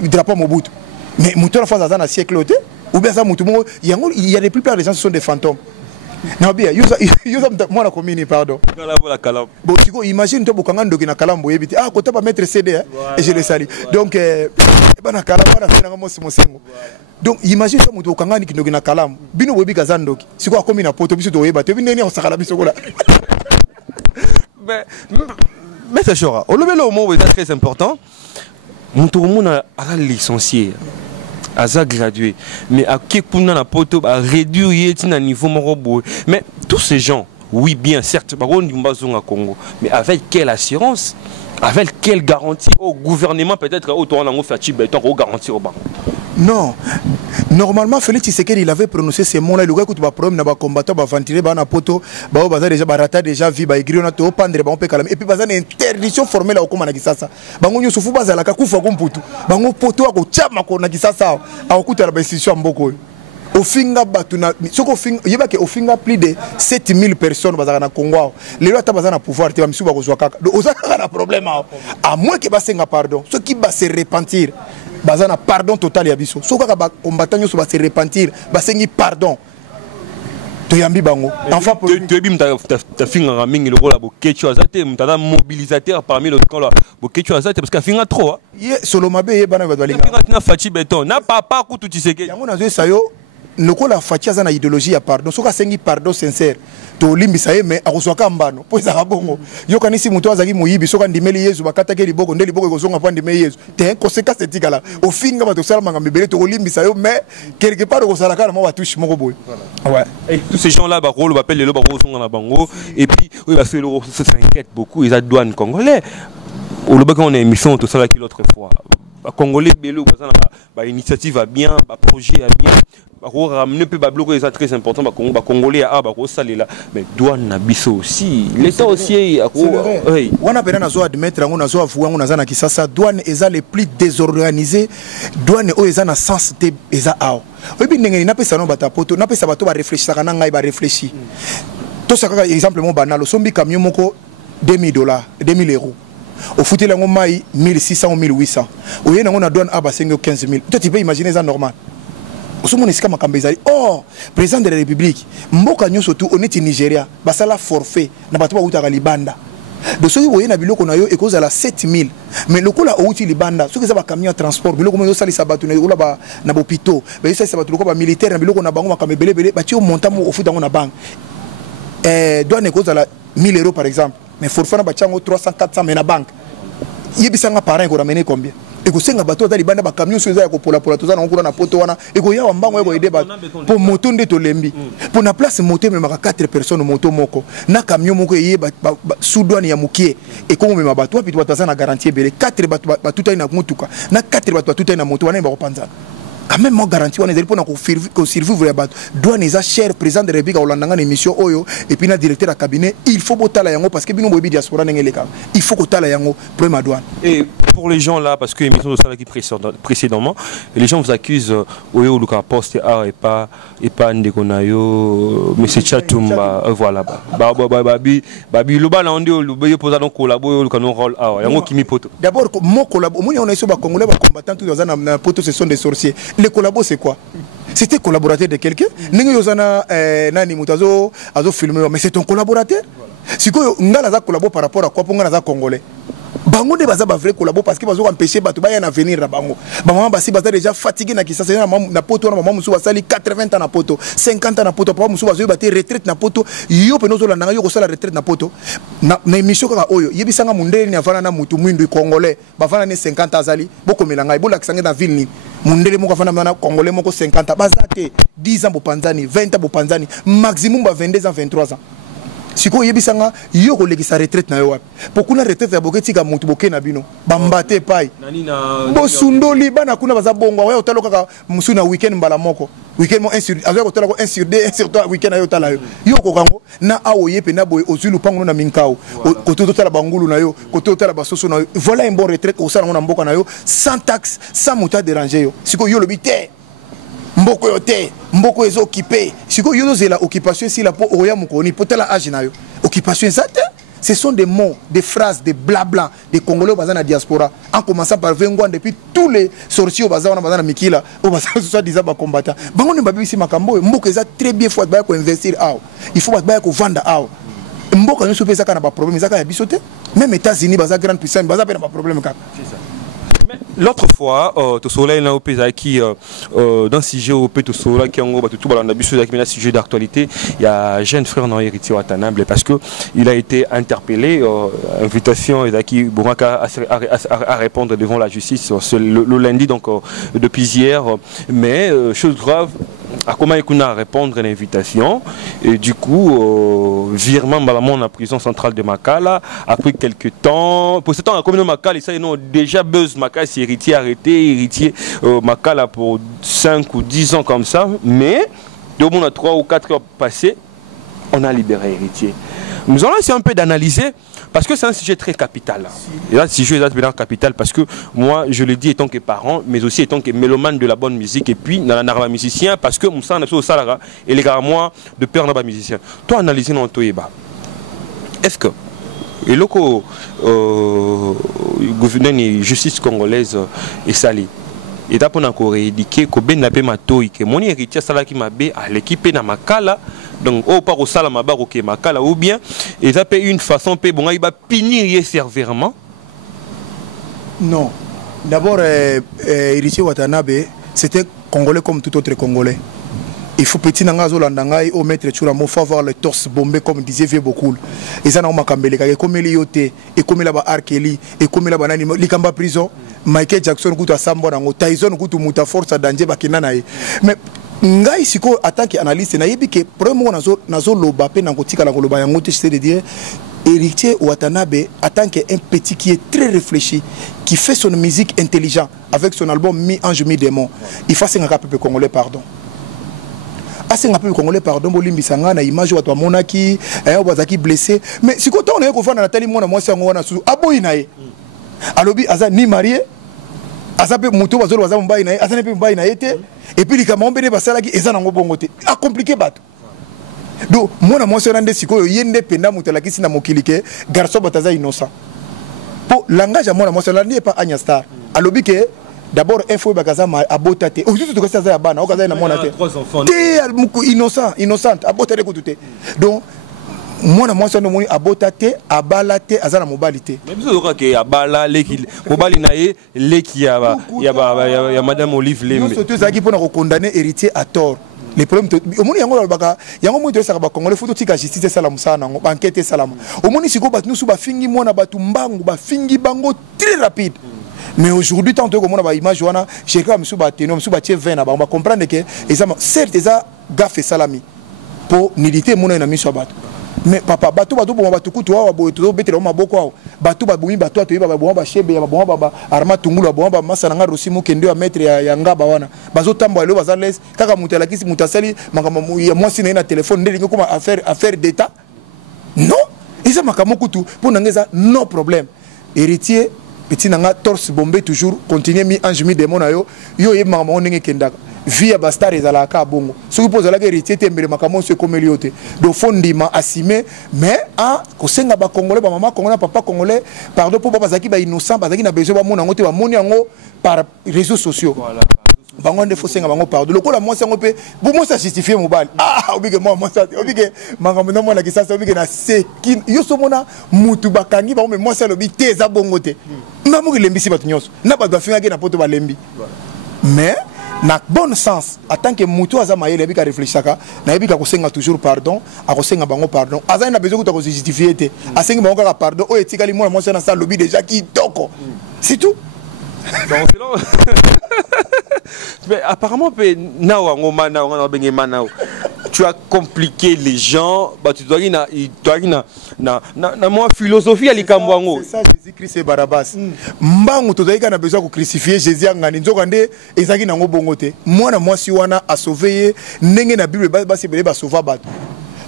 drapeau mobutu mais muto la fois dans un siècle ou bien ça muto il y a des plupart des gens ce sont des fantômes. Non bien, moi la commune pardon. Bon, tu imagine toi bokanga ndoki na kalambo yebiti ah kota ba mettre CD hein et je le salue. Donc bana kalambo na fina ngomo simosengo. Donc imagine toi muto bokanga ni ndoki na kalambo. Bino webi kazandoki. Siko a commune na poto biso to yeba. Te bino ni on sakala biso kola. Mais c'est chora. O lobelo mo est très important. Muto mona a licencié. Aza gradué, mais à qui qu'on a poto à réduire un niveau morobo. Mais tous ces gens, oui bien certes, par contre du Congo, mais avec quelle assurance, avec quelle garantie au gouvernement peut-être autant on a fait béton garantie au banc. Non, normalement Félix Tshisekedi il avait prononcé ces mots-là. Le gars qui va problème na ba combattant ba ventiler ba na poto ba baza déjà barata déjà vie ba igri on a to pendre ba on peut calmer et puis baza une interdiction formelle au koma na kisasa bango nyoso fu baza la kakufa ko mputu bango poto ko chama ko na kisasa a kuta la institution mboko au finga batu na soko finga yeba ke au finga plus de 7000 personnes baza na Congo les lois ta baza na pouvoir te ba misu ba ko zwa kaka oza na problème à moins que ba senga pardon ce qui va se repentir bazana pardon total ya biso soka ka combattant nyoso ba se repentir ba sengi pardon to yambi bango enfin pour tu bim ta finga mingi le rôle bo kecho azate mutana mobilisateur parmi le camp là bo kecho azate parce que finga trop ye solo mabe ye bana ba dolinga na fachi béton na papa ku tu Tshisekedi yango na zo sayo loko la fachi azana idéologie ya pardon soka sengi pardon sincère to limbisa ye mais akoswaka mbano po ezaka bongo yo kanisi muto azaki moyibi soka ndimeli Yesu bakata ke liboko ndeli boko kozonga pa ndimeli Yesu te conséquence etikala ofinga bato sala manga mibele to limbisa yo mais quelque part ko sala kana mo batouche moko boy ouais et tous ces gens là ba rôle ba les lo ba kozonga na bango et puis oui parce que le s'inquiète beaucoup ils a douane congolais au loba quand on a émission tout ça là qui l'autre fois congolais belou ba initiative a bien ba projet a bien ramener peu bloquer ça très important congolais à mais douane na biso aussi l'état aussi on a besoin de admettre on a besoin de voir on a na kisasa douane eza les plus désorganisés douane o eza na sens te eza ao obi ndenge na pesa no batapoto na pesa bato ba réfléchir kana ngai ba réfléchir to saka exemple mon banal sombi camion moko $2000 €2000 au foutu la ngomai 1600 ou 1800 au yena on a douane aba 15000 toi tu peux imaginer ça normal. Oh, président de la République, mboka nyoso tu honnête Nigeria, basala forfait, na bato ba utaka libanda. De ceux qui na biloko na yo e cause à la 7000. Mais loko la outi libanda, ceux qui ça ba camion transport, biloko mo yo sali sabatu na yo ba na hôpitaux, ba yo sali sabatu loko ba militaire na biloko na bango makame belebele, ba ti o montamo au futa na banque. Doit ne cause à la 1000 € par exemple, mais forfait na ba tiango 300 400 mais na banque. Yebisanga parrain ko ramener combien? Et que c'est un bateau dans les bandes de camions sur les pour la toza na ngura na poto wana et que ya wambango ego aider pour moto ndeto lembi pour na place moto même 4 personnes moto moko na camion moko yé sous douane ya mukie et comme même bateau puis toza na garantie belé 4 bateau tout na mutuka na 4 bateau tout na moto wana ba kopanza quand même moi garantie on est pour na ko survivre ya bateau douane eza cher président de République Hollande na émission oyo et puis na directeur de cabinet il faut botala yango parce que bino bobi diaspora ngeleka il faut ko tala yango premier douane. Et pour les gens là, parce que l'émission de ça qui précédemment, les gens vous accusent oui ou Luka Poste et pas Ndekonayo, mais c'est Chatumba, voilà. Babi Luba là on dit Luba pose donc collaborer Luka non rôle ah, yango kimi poto. D'abord mon collabo, on est sur ba congolais ba combattant tous dans poto ce sont des sorciers. Les collabos c'est quoi? C'était collaborateur de quelqu'un. Ningo yozana nani mutazo azo filmer mais c'est ton collaborateur. Si quoi ngala za collabo par rapport à quoi pour ngala za congolais. bango nde baza ba vrai collabo parce que bazo empêcher bato ba ya venir na bango ba maman basi baza déjà fatigué na Kinshasa na poto na maman musu basali 80 ans na poto 50 ans na poto papa musu bazo baté retraite na poto yo pe nozo landa yo ko sala retraite na poto na émission kaka oyo yebisanga mundele ni avana na mutu mwindu congolais bavana ne 50 azali boko melanga ibola kisanga na ville ni mundele moko avana na congolais moko 50 bazate 10 ans bopanzani 20 ans bopanzani maximum ba 22 ans 23 ans siko yebisanga yo ko lekisa retraite na yo wapi pokuna retraite ya boketi ka mutu boke na bino bambate pai bo sundoli bana kuna baza bongo wa otalo kaka musu na weekend mbala moko weekend mo 1 sur avec otalo ko 1 sur 2 1 sur 3 weekend ayo tala yo ko kango na awo yepe na boy ozulu pango na minkao ko to tala bangulu na yo ko to tala basoso na yo voilà un bon retraite ko sala ngona mboka na yo sans taxe sans muta déranger yo siko yo lobité mboko yote mboko ezo occupé siko yo zela occupation si la po oya mukoni potela age na yo occupation exacte ce sont des mots des phrases des blabla des congolais bazana na diaspora en commençant par Vengwan depuis tous les sorties au bazana mikila au bazana soit disant ba combattant bango ne babi si makambo mboko eza très bien faut ba ko investir aw il faut ba ko vendre aw mboko nyo pesa kana ba problème zaka ya bisote même États-Unis baza grande puissance baza pe na ba problème ka c'est ça. L'autre fois, au soleil là au pays qui dans sujet au pays au soleil qui en gros tout balanda biso qui un sujet d'actualité, il y a jeune frère non héritier Watanabe parce que il a été interpellé invitation et qui Bouraka à répondre devant la justice le lundi donc depuis hier mais chose grave à comment il a répondre à l'invitation et du coup virement balamon la prison centrale de Makala après quelques temps pour ce temps la commune Makala ça ils ont déjà buzz Makala c'est héritier arrêté héritier Makala pour 5 ou 10 ans comme ça mais de bon à 3 ou 4 heures passées on a libéré héritier. Nous allons essayer un peu d'analyser parce que c'est un sujet très capital. Et là, ce sujet est très capital parce que moi, je le dis étant que parent, mais aussi étant que mélomane de la bonne musique et puis dans la musicien parce que mon sang n'a pas au salaire et les gars moi de peur n'a pas musicien. Toi, analyser dans ton ébat. Est-ce que et le gouverneur de justice congolaise est salé? Et d'après on a réédiqué que ben n'a pas matoi que mon héritier sala qui m'a bé à l'équipe na Makala donc au par au sala maba OK Makala ou bien et ça peut une façon peut bon il va punir sévèrement. Non. D'abord héritier Watanabe c'était congolais comme tout autre congolais. Il faut petit nangazo landangai au maître Churamo faut avoir le torse bombé comme disait vieux beaucoup et ça na makambele ka comme lioté et comme là ba Arkeli et comme là banani likamba prison Michael Jackson kutu asambo nango Tyson kutu muta force danger bakina nae mais ngai siko attaque analyste na yebi ke premier nazo loba pe nango tika la loba yango c'est de dire héritier Watanabe attend qu'un petit qui est très réfléchi qui fait son musique intelligent avec son album Mi Ange Mi Démon il faut un peuple congolais pardon. Assez un peu congolais pardon bolimbi sanga na image wa monaki bazaki blessé mais si quand on est ko fana na tali mona mwasi ngo wana su aboyi nae alobi aza ni marié aza pe muto bazolo baza mbayi nae aza ne pe mbayi nae te et puis likama ombene basalaki eza nango bongo te a compliqué bato donc mona mwasi rande sikoyo yende penda muto lakisi na mokilike garçon bataza innocent pour langage à mona mwasi rande pas Anya Star alobi ke d'abord info bagazama abotate aujourd'hui tout ça za bana okaza na mona te innocent abotate ko tuté donc mona mwasi no moni abotate abalate azana mobilité mais biso ka abala leki mobali nae leki ya madame Olive Lembe surtout ça qui pour condamner héritier à tort les problèmes au moni yango baka yango mo to ça ba congolais faut tika justice sala musana ngo enquête salama au moni siko bat nous ba fingi mona batu mbangu ba fingi bango très rapide. Mais aujourd'hui, tant que on a image, j'ai quand même sous batenu, sous battu 20, on va comprendre que certes, ils ont gaffé salami pour niliter mon ami sur bateau. Mais papa, bateau pour bateau couteau, bateau better on maboko, bateau baboumi, bateau tu vas boire chebe, boire baba, arma tungula, boire masananga rosimo kendo à mettre yanga bawana. Bazo tambo alo bazales, kaka mutala kisi mutasali, makamamu ya moi si na téléphone, n'est comme affaire d'état. Non, ils ont makamo couteau pour n'engeza no problème. Héritier petit nanga torse bombé toujours continuer Mi Ange Mi Démon yo ye mama onenge kendaka via bastar ezalaka bongo so pose la héritier tembele makamo se comme lioté do fondima assumé mais a kosenga ba congolais ba maman congolais papa congolais pardon pour bazaki ba innocent bazaki na besoin ba mona ngote ba moni yango par réseaux sociaux voilà bango nde fosenga bango pardon lokola mwasi yango pe bo mwasi justifie mobali obike mwasi obike makambo na mwana kisasa obike na seki yo so mona mutu bakangi bango me mwasi alobi te eza bongo te mamu lembisi bato nyonso na bato bafingaki na poto balembi mais na bon sens en tant que mutu aza mayele abika réfléchaka na yebika kosenga toujours pardon akosenga bango pardon aza na besoin kuta ko justifier te asengi bango kaka pardon o etikali mwana mwasi na sa lobi déjà kitoko c'est tout. Donc, mais apparemment, tu as compliqué les gens. Bah, tu dois na moi philosophie à l'Ikamwango. C'est ça, Jésus-Christ et Barabbas. Mbangu tu dois besoin de crucifier Jésus ngani nzokande ezaki nango bongote. Moi si wana a sauvé ndenge na Bible basi bele ba sauva bat.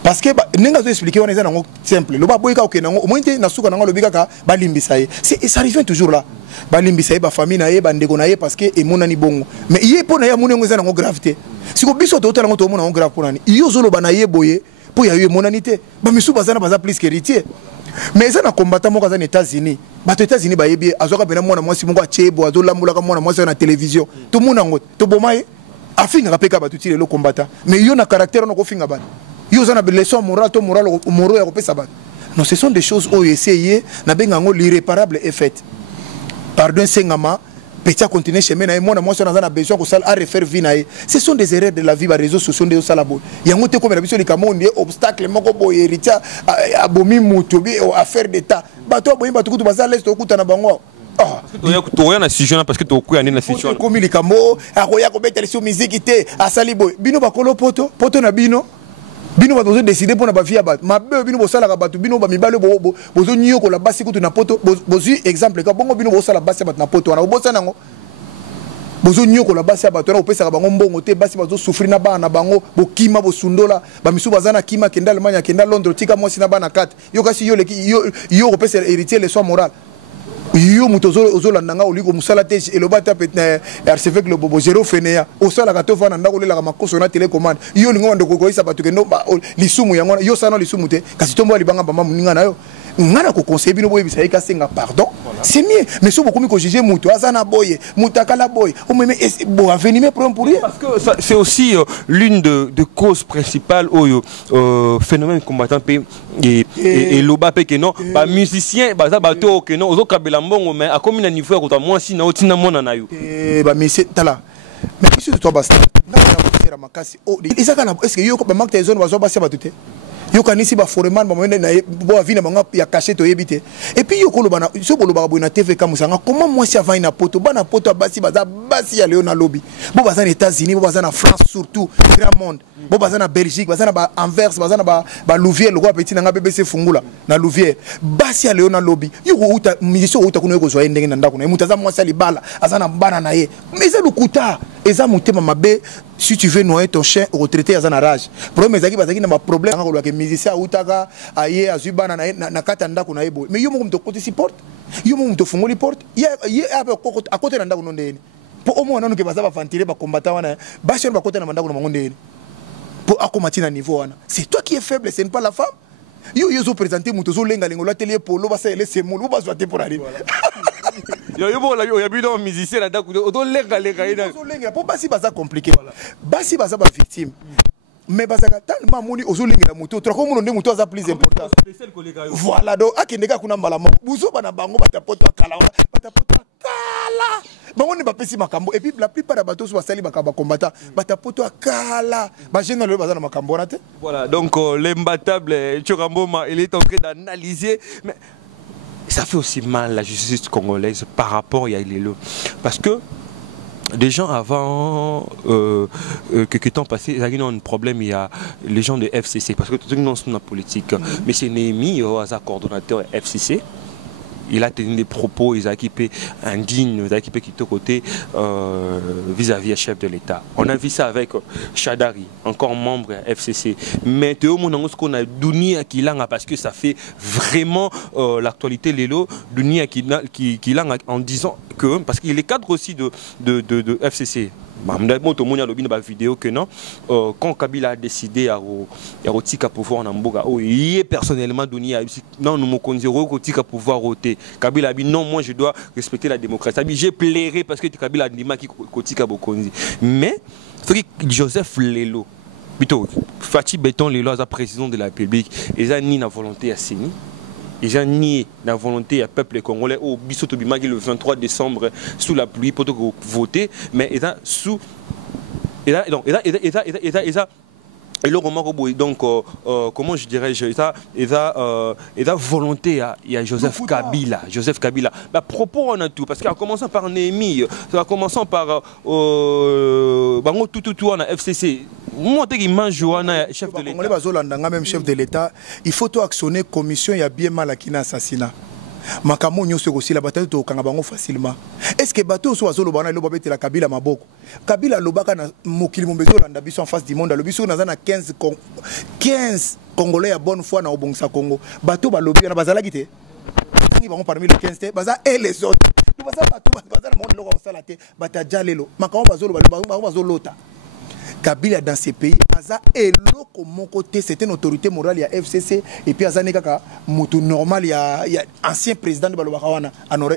Parce que nenga zo expliquer wana ezana ngo simple. Lo ba boyika okenango au moins na suka nango lobika ka balimbisa ye. C'est ça revient toujours là. Balimbisa ye ba famille na ye ba ndeko na ye parce que emonani bongo. Mais yé pona ya munengo ezana ngo gravité. Siko biso to tala ngo to mona ngo grave pona ni. Iyo zo lo bana ye boye po ya ye monanité. Ba misu bazana baza plus qu'héritier. Mais ça na combattant mo aux États-Unis. Ba to États-Unis ba yebi azoka bena mona mwasi mongo achebo azo lambula ka mona mwasi na télévision. To mona ngo to bomaye afinga ka peka ba to tire le combattant. Mais yo na caractère no ko finga ba. Yo zana leçon morale to moral moro ya ko pesa ba. Non, ce sont des choses où essayer na bengango l'irréparable est fait. Pardon sengama petit continuer chemin na moi moi on a besoin ko sala à refaire vie na. Ce sont des erreurs de la vie, les réseaux sociaux de salabo. Yango te comme la biso likamo on obstacle moko boy héritier abomi mutu bi affaire d'état. Bato boyi bato kutu bazala leste okuta na bango. Toya na sujet parce que to kuya na sujet. Comme likamo akoya ko betela sur musique te asali boy. Bino bakolo poto na bino. Bino ba décider pour na ba vie ba mabe bino bo sala ka batu bino ba mibale bozo nyo ko la basi kutu na poto bozu exemple ka bongo bino bo sala basi ba na poto na bo sana ngo bozo nyo ko la basi ba to na opesa ka bango mbongo te basi bazo souffrir na bana bango bo kima bo sundola ba misu bazana kima kenda Allemagne kenda Londres tika moi sina bana 4 yo kasi yo opesa héritier les soins moral yo mutozo ozolanda nga oliko musala te elobata peut archevêque le bobo zéro fenea osala ka to fana ndako lela ka makoso na télécommande yo lingo ndo ko isa batu kendo lisumu yango yo sana lisumu te kasi tombo libanga bamba muninga na yo ngana ko conseiller bino boye bisayika senga pardon c'est mieux mais so beaucoup mi ko juger muto azana boye mutakala boye o même bon avenir problème pour rien parce que c'est aussi l'une de causes principales au phénomène combattant et loba pe que non ba musicien ba za bato que non ozo kabela mbongo mais a comme na niveau ko ta moi si na otina mona na yo ba monsieur tala mais qu'est-ce que toi basta na faire makasi o isaka na est-ce que yo ko ba marque zone bazo basi batute yo kanisi ba foreman ba mwende na bo avina banga ya caché to yebite et puis yo ko lobana so ko lobaka boina TV kamusanga comment moi si avant na poto bana poto basi baza basi ya Léon Lobi bo baza aux États-Unis bo baza na France surtout grand monde bo baza na Belgique baza na ba Anvers baza na ba Louvière le roi petit na BBC fungula na Louvière basi ya Léon Lobi yo ko uta musicien uta kuno ko zoya ndenge na ndako na mutaza moi sali bala azana bana na ye mais ça lukuta eza mutema mabe si tu veux noyer ton chien retraité azana rage problème ezaki bazaki na problème ngako ke musicien utaka aye azubana na kata ndako na yebo mais yo mo mto côté support yo mo mto fungoli porte ye à côté na ndako ndeni po omo nanu ke bazaba ventiler ba combattant wana ba cher ba côté na ndako na mango ndeni pour akomati na niveau wana c'est toi qui es faible c'est pas la femme yo zo présenter muto zo lenga lengo la télé polo ba ça les semolo ba zo te pour aller yo bon là yo ya bino musicien na ndako odo lenga ina zo lenga po basi baza compliqué basi baza ba victime mais bazaka tellement moni ozolinga na moto trop comme on moto za plus important voilà donc akendeka kuna mbala mo buzo bana bango batapoto kala bango ne bapesi makambo et puis la plupart des bateaux sont sali bakaba combattant batapoto kala ba jeune le bazana makambo na te voilà donc l'imbattable Choramboma il est en train d'analyser mais ça fait aussi mal la justice congolaise par rapport à Yalelo parce que des gens avant quelques temps passé, ils ont un problème, il y a les gens de FCC, parce que tout le monde est dans la politique. Mais c'est Némi, un coordonnateur FCC. Il a tenu des propos, il a équipé indignes, il a équipé qui est au côté vis-à-vis du chef de l'État. On a vu ça avec Chadari, encore membre FCC. Mais tout le monde a Dunia qui l'a parce que ça fait vraiment l'actualité Lélo, Dunia qui l'a en disant que, parce qu'il est cadre aussi de FCC. moto moni alobi na ba vidéo que non quand Kabila a décidé à tika pouvoir na mboka personnellement donné non nous mokonzi tika pouvoir roter Kabila a dit non moi je dois respecter la démocratie j'ai plairé parce que Kabila a dit ma ki tika bokonzi mais Joseph Lelo plutôt Fachi Beton Lelo as président de la République et ça ni na volonté à Seni et j'ai nié la volonté du peuple congolais au Bissot Bimagi le 23 décembre sous la pluie pour voter mais et ça sous et là donc et le roman donc comment je dirais et ça volonté il y a Joseph Kabila bah propos on a tout parce qu'en commençant par Némi en commençant par tout on a FCC moi qui mange chef de l'État même chef de l'État il faut tout actionner commission il y a bien mal à qui n'a assassinat makamo nyonso aussi la bataille to kanga bango facilement est-ce que bateau so azolo bana lo babete la Kabila maboko Kabila lobaka na mokili mombezo landa biso en face du monde le biso na za 15 congolais à bonne foi na obongisa Congo bateau ba lobi na bazala kité tangi bango parmi les 15 baza et les autres baza baza na monde lo ko sala te bataja lelo makamo bazolo bazolota Kabila dans ces pays, Aza est loko mon côté, c'était une autorité morale, il y a FCC, et puis Aza n'est qu'à moto normal, il y a ancien président de Balobakawana,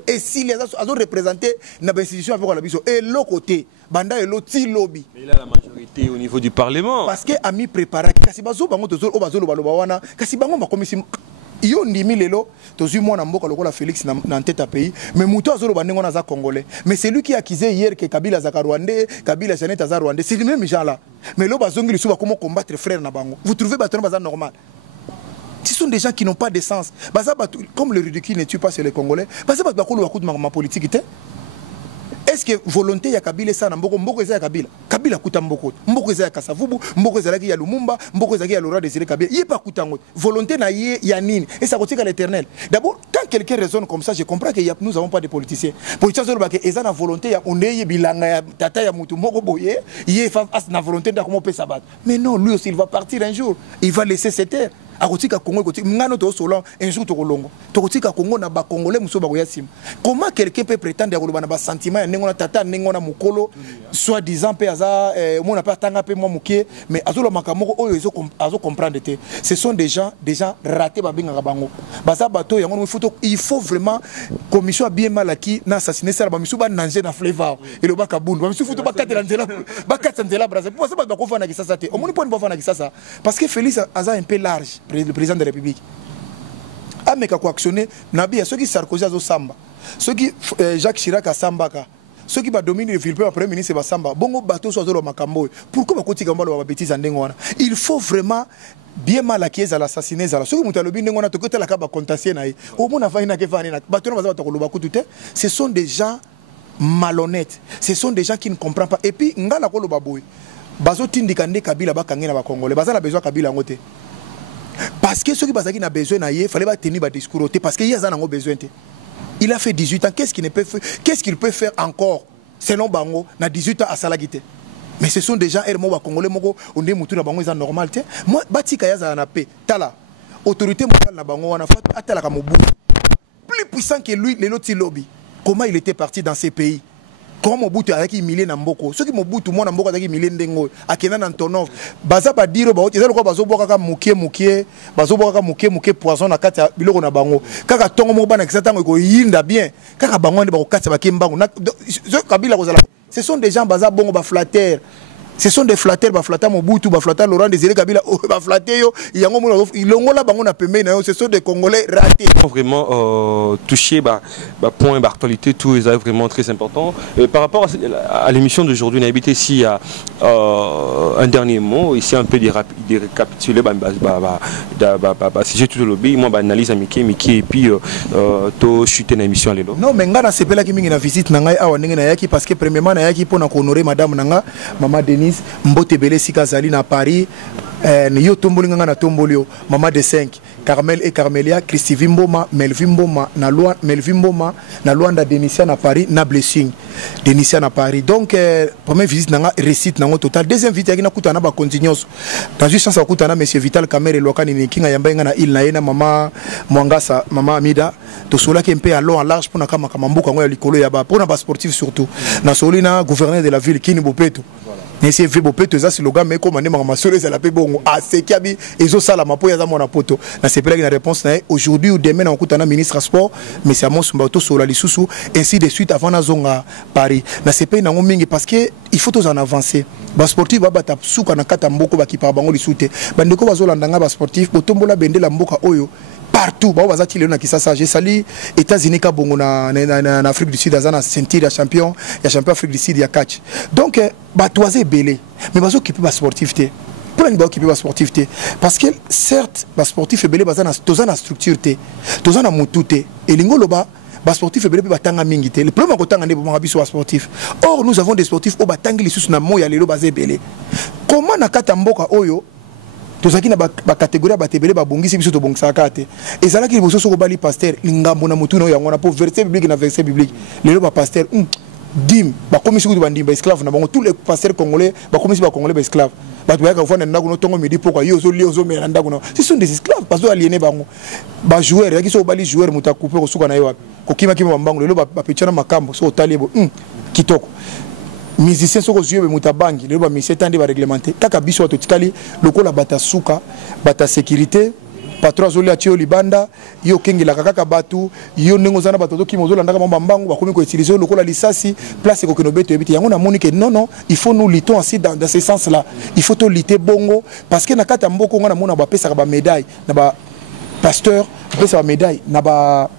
et si les Azo représenté dans l'institution avec la biso, et l'autre côté, Banda et l'autre lobby. Mais il a la majorité au niveau du Parlement. parce que ami préparé kasi bazo bango tozolo bazolo balobawana kasi bango makomisi yo ndimi lelo tozui mwana mboka lokola Félix na tête à pays mais muto azolo bandengo na za congolais mais c'est lui qui a accusé hier que Kabila zaka rwandais Kabila Janet za rwandais c'est le même gens là mais lo bazongi li suba comment combattre frère na bango vous trouvez batona baza normal. Ce sont des gens qui n'ont pas de sens. Comme le ridicule ne tue pas sur les Congolais, ma politique. Est-ce que volonté ya Kabila ça na mboko eza ya Kabila Kabila kuta mboko eza ya Kasavubu mboko eza ya Lumumba mboko eza ya Laurent Désiré Kabila yé pas kuta ngo volonté na yé ya nini et ça continue à l'éternel. D'abord quand quelqu'un raisonne comme ça je comprends que nous n'avons pas de politiciens zo ba ke eza na volonté ya oneye bilanga ya tata ya mutu moko boye yé fa na volonté da comment peut s'abattre mais non lui aussi il va partir un jour il va laisser cette terre akotika Congo kotika ngano to solo un jour to kolongo to kotika Congo na ba congolais muso ba koyasim comment quelqu'un peut prétendre ya koloba na ba sentiment ya ngona tata ngona mukolo soit disant pe aza mona pa tanga pe moi mukie mais azolo makamoko oyo azo comprendre te ce sont des gens ratés ba binga bango baza bato yango il faut vraiment commission bien mal acquis na assassiner ça ba misu ba nanger na flavor et le ba kabundu ba misu futo ba katela nzela ba katela braza pour ça ba ko fana ki sasa te au moins point ba fana ki sasa parce que Félix aza un peu large le président de la République a meka ko actionner nabi ceux qui Sarkozy azo samba ceux qui Jacques Chirac a sambaka ceux qui va dominer le Philippe après ministre ba samba bongo bateau so zo makambo pourquoi ba kotika mbalo ba bêtise ndengo wana il faut vraiment bien mal acquis à l'assassiné za ceux qui mutalobi ndengo na tokota la ka ba contentieux na au mona fa ina ke fa na bateau na ba to koloba kutute ce sont des gens malhonnêtes ce sont des gens qui ne comprennent pas et puis ngala ko loba boy bazo tindika nde Kabila ba kangena ba congolais bazala besoin Kabila ngote. Parce que ceux qui ont besoin il fallait tenir des discours parce qu'il y a besoin. Il a fait 18 ans, qu'est-ce qu'il peut faire encore selon Bango na 18 ans à Salagité. Mais ce sont des gens congolais on est mutu na bango c'est normal té. Moi batika ya na paix. Tala autorité morale na bango wana fa atala ka mobu. Plus puissant que lui les autres lobby. Comment il était parti dans ces pays? Comme Mobutu a qui milliers Namboko, ceux qui Mobutu moi Namboko a qui milliers d'engo, à Kenan Antonov, baza ba dire ba ils quoi bazo boka ka mukie, bazo boka ka mukie poison na kati biloko na bango. Kaka tongo mo bana kisata ngo yinda bien, kaka bango ne ba ko kati ba kimbango. Kabila kozala. Ce sont des gens baza bongo ba flatter. Ce sont des flatteurs, baflatter Mobutu, baflatter Laurent Désiré Kabila, baflatter yo, yango mo ilongola bango na pembe na yo, ce sont des Congolais ratés. Vraiment touché point d'actualité, tout est vraiment très important. Par rapport à l'émission d'aujourd'hui, on a habité ici à un dernier mot, ici un peu de récapituler si j'ai tout le lobby, moi analyse à Mickey et puis to chuter dans l'émission lelo. Non, mais ngana c'est pas là qui mingi na visite na ngai awa ndenge na yaki parce que premièrement na yaki pour na honorer madame nanga, maman Denis Denise Mbote Bele Sika Zali na Paris yo tomboli nganga na tombolio Maman de 5 Carmel et Carmelia Christy Vimboma Melvin Mboma na Luanda Denisia na Paris na Blessing Denisia na Paris. Donc première visite nanga récite nango total. Deuxième visite yakina kutana ba continuous dans une chance kutana monsieur Vital Kamere Lokani ni kinga yamba ngana il na yena mama Mwangasa mama Amida to sola ki mpe à long en large pour na kama mboka ngo ya likolo ya ba pour na ba sportif surtout na solina gouverneur de la ville Kini Bopeto. Mais c'est vrai Bopeto ça slogan mais comme on ma solo ça la pe bongo a c'est qui abi ezo sala mapo ya za mona poto na c'est pas la réponse na aujourd'hui ou demain on kutana ministre sport mais c'est amo sumbato sola lisusu ainsi de suite avant na zonga Paris na c'est pas nango mingi parce que il faut tous en avancer ba sportif ba bata suka na kata mboko ba ki par bango lisute bandeko bazolanda nga ba sportif botombola bendela mboka oyo partout ba bazati leo na kisasa j'ai sali États-Unis ka bongo na Afrique du Sud azana ceinture ya champion Afrique du Sud ya catch donc ba toise belé mais bazo qui peut ba sportivité pour une qui peut ba sportivité parce que certes ba sportif belé bazana tozana structure té tozana mututé et lingolo ba sportif belé ba tanga mingi té le problème ko tanga ne ba biso sportif or nous avons des sportifs au batangi lisusu na moya lelo bazé belé comment na kata mboka oyo tozaki na ba catégorie ba tebele ba bongisi biso to bongisa kate ezala ki boso soko bali pasteur lingambo na mutu no yango na pour verset biblique na verset biblique lelo ba pasteur dim ba komisi kutu bandimba esclave na bango tous les pasteurs congolais ba komisi ba congolais ba esclave ba to yaka fona ndako no tongo midi pourquoi yo zo li zo mera ndako no ce sont des esclaves parce que aliéné bango ba joueur yaki so bali joueur muta couper ko suka na yo ko kima mbango lelo ba petchana makambo so taliebo kitoko musicien soko yeux be mutabangi le ba musicien tandi ba réglementer kaka biso to tikali lokola bata suka bata sécurité patron zoli atio libanda yo kengela kaka batu yo nengo zana bato ki mozola ndaka mbango bakomi ko utiliser lokola lisasi place ko kenobeto ebiti yango na moni que non il faut nous luttons ainsi dans ce sens là il faut to lutter bongo parce que na kata mboko ngana mona ba pesa ba médaille na ba pasteur pesa ba médaille na ba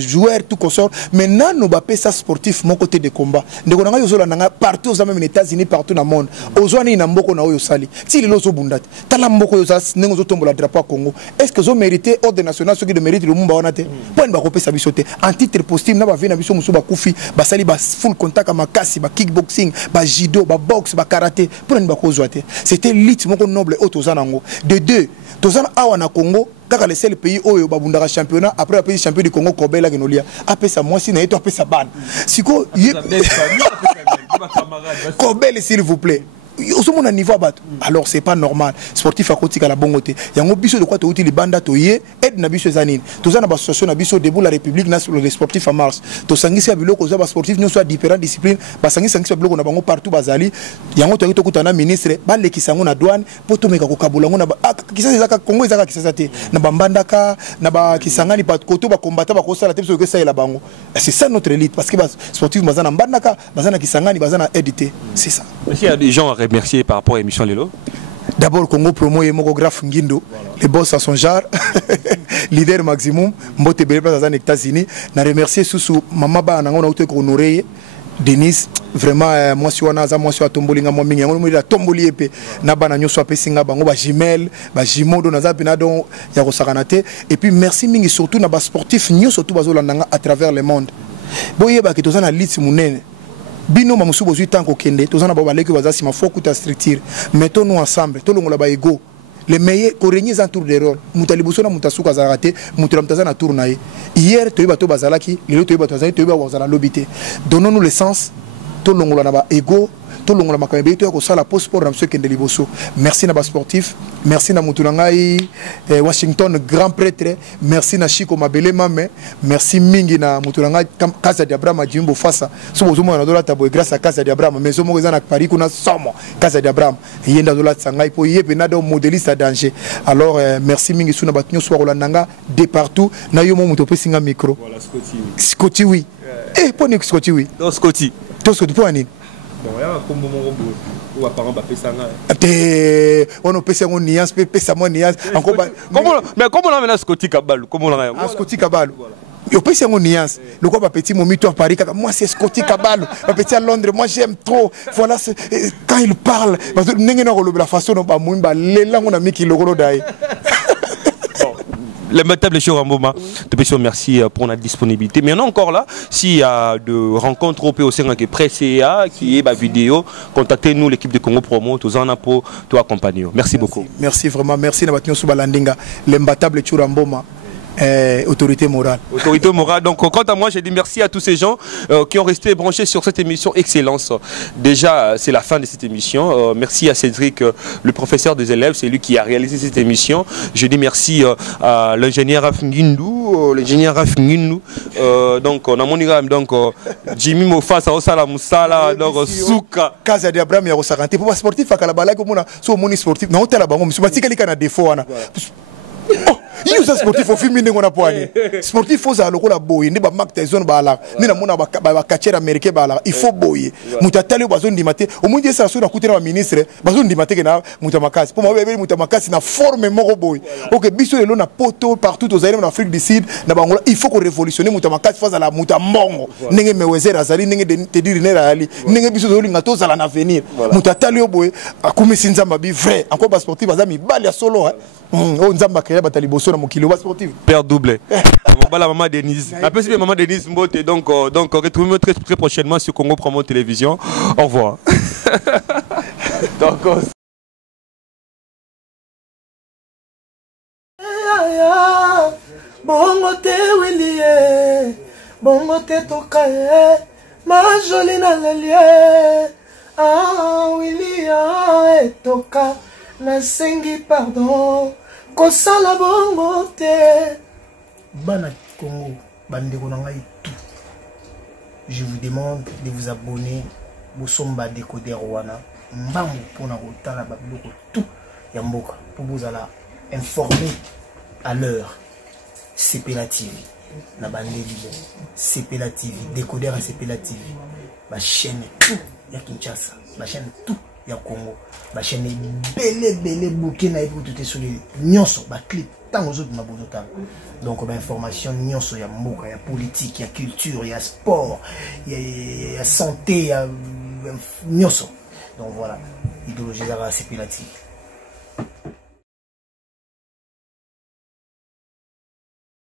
joueur tout consort maintenant nous ba pesa sportif mon côté de combat ndeko nanga yo zola nanga partout aux même États-Unis partout dans le monde ozwani na mboko na oyo sali ti lelo zo bundati tala mboko yo za nengo zo tombola drapeau Congo est-ce que zo mérité ordre national ceux qui de mérite le mumba wana te point ba ko pesa biso te en titre postime na ba vina biso musu ba kufi ba sali ba full contact makasi ba kickboxing ba judo ba boxe ba karaté point ba ko zoate c'était lutte moko noble auto zanango de deux tozana awa na Congo kaka le seul pays oyo babundaka championnat après pays champion du Congo Kobela Genolia apesa moi si na eto apesa ban siko Kobela s'il vous plaît au mon niveau bateau alors c'est pas normal sportif à côté à la bongote yango biso de quoi to utili banda to ye aide na biso zanine tozana ba association na biso debout la République nationale des sportifs en marche to sangisi ya biloko za ba sportif nous soit différentes disciplines ba sangisi ya biloko na bango partout bazali yango to kutana ministre ba lekisango na douane poto meka ko kabula ngo na kisasa zaka Congo zaka kisasa te na bambanda ka na ba kisangani pa koto ba combattant ba ko sala te so que ça la bango c'est ça notre élite parce que ba sportif bazana mbanda ka bazana kisangani bazana édité c'est ça. Il y a des gens à remercier par rapport à l'émission Lelo. D'abord Congo Promo et Mogographe Ngindo, les boss à son genre, leader maximum, Mbote Bele Place aux États-Unis. Na remercier sous Mama Ba na ngona uté ko honorer Denis vraiment moi si wana za moi si atombolinga mo mingi ngona la tomboli epé na bana nyoso apesinga bango ba jimel ba jimodo na za pinado ya ko sakanate et puis merci mingi surtout na ba sportif nyoso tout bazolandanga à travers le monde. Boyeba ki tozana lit munene bino mamusu bozui tanko kende tozana ba baleki bazasi ma faut kuta structure mettons-nous ensemble to longola ba ego les meilleurs corégniers en tour de rôle mutalibuso na mutasuka za raté mutala mtazana tour nae hier to bato bazalaki lelo to bato bazali to ba bazala lobité donnons-nous le sens to longola na ba ego to longola makambe to ko sala post pour ramso kende liboso merci na ba sportif merci na mutunangai Washington grand prêtre merci na Chiko Mabele Mame merci mingi na mutunangai Casa de Abraham Jimbo Fassa so bozomo na dola tabo grâce à Casa de Abraham mais zomo za na Paris kuna somo Casa de Abraham yenda dola sangai po yebe na do modéliste à danger alors merci mingi suna batinyo so rolandanga de partout na yo mo muto pesinga micro voilà Scotty oui eh poni Scotty oui non Scotty to Scotty po ani bon ya kombo mo ou apparemment ba pesanga te on pesa ngo nuance pesa mo nuance encore mais comment on a Scotty Kabalu comment on a Scotty Kabalu yo pesa ngo nuance le quoi ba petit momito à Paris moi c'est Scotty Kabalu ba petit à Londres moi j'aime trop voilà quand il parle parce que n'engena ko la façon ba mwimba lela ngona miki lokolo dai L'imbattable Show Ramboma. Merci pour notre disponibilité. Mais on est encore là. S'il y a de rencontres au sein de presse qui est ma vidéo, contactez-nous, l'équipe de Congo Promo, tous en pour tout accompagner. Merci beaucoup. Merci vraiment. Merci Nabatino Soubalandinga. L'imbattable Show Ramboma. Autorité morale. Autorité morale. Donc, quant à moi, je dis merci à tous ces gens qui ont resté branchés sur cette émission Excellence. Déjà, c'est la fin de cette émission. Merci à Cédric, le professeur des élèves, c'est lui qui a réalisé cette émission. Je dis merci à l'ingénieur Rafngindou, donc, on a mon igam, donc, Jimmy Mofasa, Osala Moussala, donc, Souka. Casa de Abraham, Yarosarante. Pour sportif, à Kalabala, comme on a, sur mon sportif, non, t'es là-bas, je suis pas un défaut. Il y a sportif au film on a poigné. Sportif faut ça le boy ne ba Mark Tyson ba la ni na mona ba catcher américain ba la il faut boy mutatali bazon di maté au moins ça sur na couter na ministre bazon di maté na mutamakasi pour moi bébé mutamakasi na forme moko boy OK biso le na poto partout aux Zaïre en Afrique du Sud na bangola il faut qu'on révolutionner mutamakasi face à la mutamongo ndenge mewezera azali ndenge te dire nera ali ndenge biso zo linga to za la avenir mutatali boy akumisi nzamba bi vrai encore ba sportif bazami bali ya solo oh nzamba kaya batali boso na mokilo ba sportif père doublé la maman Denise après c'est maman Denise Mbote donc retrouvez-moi très prochainement sur Congo Promo Télévision. Au revoir. Donc bongo te Willie bongo te tokaye ma jolie na lelie Willie etoka nasengi pardon kosala bongo te bana Congo bandeko na ngai tout je vous demande de vous abonner bosomba décodeur wana mbangu pona kotala babiloko tout ya mboka pour vous ala informer à l'heure. CPLA TV na bandeli CPLA TV décodeur à CPLA TV ba chaîne tout ya Kinshasa ba chaîne tout ya Congo ba chaîne belé bouquet na ebo tout sur les nyonso ba clip tant aux autres ma bonota donc ba information nyonso ya mboka ya politique ya culture ya sport ya santé ya nyonso donc voilà idéologie za CPLA TV.